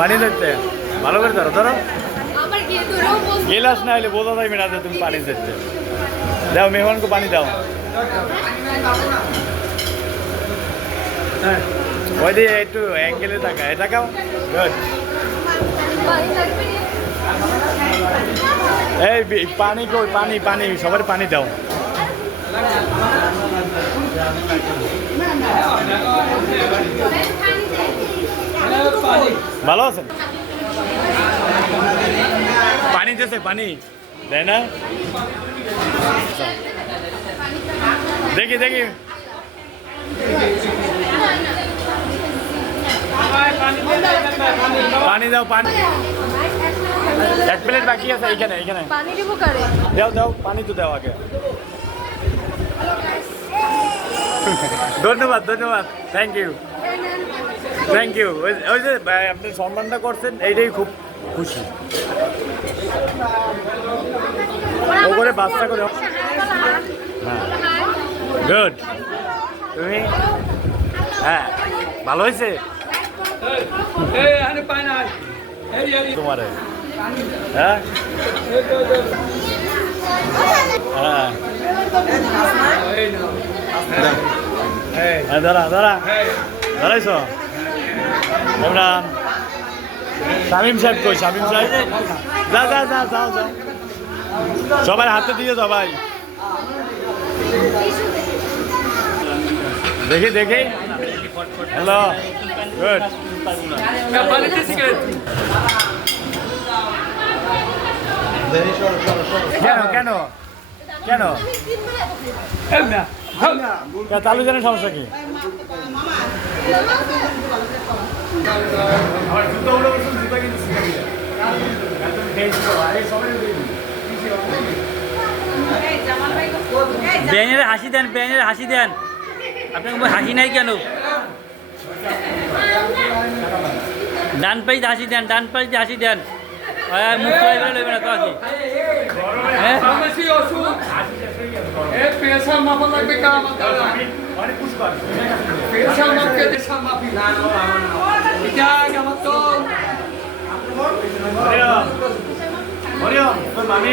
পানি দিতে ভালো করে ধরো ধরো গিলাস না হলে বোঝা যাবে না যে তুমি পানি দিচ্ছে দাও মেহমানকে পানি দাও ওই দিয়ে একটু অ্যাঙ্গেলে থাকা এটা খাও গুড এই পানি কই পানি পানি সবার পানি দাও ভালো আছেন পানি দিয়েছে পানি দেয় না দেখি দেখি পানি দাও পানি এক প্লেট বাকি আছে এইখানে এইখানে দাও দাও পানি তো দাও আগে ধন্যবাদ ধন্যবাদ থ্যাংক ইউ থ্যাংক ইউ ওই যে আপনি সম্মানটা করছেন এইটাই খুব খুশি ও করে বাচ্চা করে হ্যাঁ গুড তুমি হ্যাঁ ভালো হয়েছে তোমারে হ্যাঁ হ্যাঁ দাঁড়া দাঁড়া দাঁড়াইছ ইমরান শামীম সাহেব কই শামীম সাহেব যা যা যা যাও যাও সবাই হাতে দিয়ে যাও ভাই দেখি দেখি হ্যালো গুড কেন কেন কেন চালু জানেন সমস্যা কি ব্যাঙের হাসি দেন ব্যাঙের হাসি দেন আপনার হাসি নাই কেন ডান পাইতে হাসি দেন ডান পাইতে হাসি দেন মুখ লইবে না তো হাসি মামি